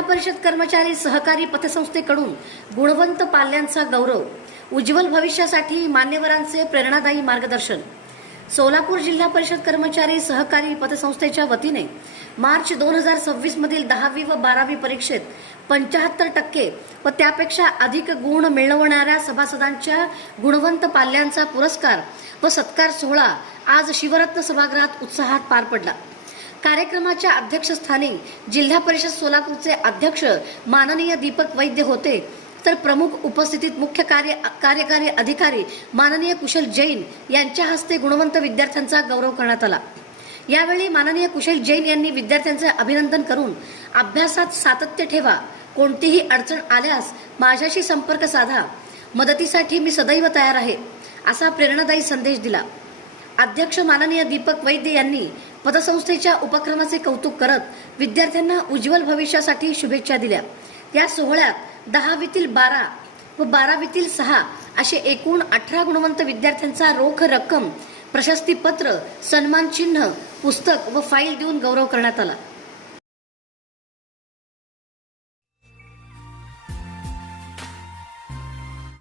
जिल्हा परिषद कर्मचारी सहकारी पतसंस्थेकडून गुणवंत पाल्यांचा गौरव, उज्ज्वल भविष्यासाठी मान्यवरांचे प्रेरणादायी मार्गदर्शन। सोलापूर जिल्हा परिषद कर्मचारी सहकारी पतसंस्थेच्या वतीने मार्च 2026 मधील 10वी व 12वी परीक्षेत 75% व त्यापेक्षा अधिक गुण मिळवणाऱ्या सभासदांच्या गुणवंत पाल्यांचा पुरस्कार व सत्कार सोहळा आज शिवरत्न सभागृहात उत्साहात पार पडला। कार्यक्रमाच्या अध्यक्षस्थानी जिल्हा परिषद सोलापूरचे अध्यक्ष माननीय दीपक वैद्य होते, तर प्रमुख उपस्थितीत मुख्य कार्यकारी अधिकारी माननीय कुशल जैन यांच्या हस्ते गुणवंत विद्यार्थ्यांचा गौरव करण्यात आला। यावेळी माननीय कुशल जैन यांनी विद्यार्थ्यांचे अभिनंदन करून अभ्यासात सातत्य ठेवा, कोणतीही अडचण आल्यास माझ्याशी संपर्क साधा, मदतीसाठी मी सदैव तयार आहे, असा प्रेरणादायी संदेश दिला। अध्यक्ष माननीय दीपक वैद्य यांनी पतसंस्थेच्या उपक्रमाचे कौतुक करत विद्यार्थ्यांना उज्ज्वल भविष्यासाठी शुभेच्छा दिल्या। या सोहळ्यात 10वीतील 12 व 12वीतील 6 असे एकूण 18 गुणवंत विद्यार्थ्यांचा रोख रक्कम, प्रशस्तीपत्र, सन्मान चिन्ह, पुस्तक व फाईल देऊन गौरव करण्यात आला।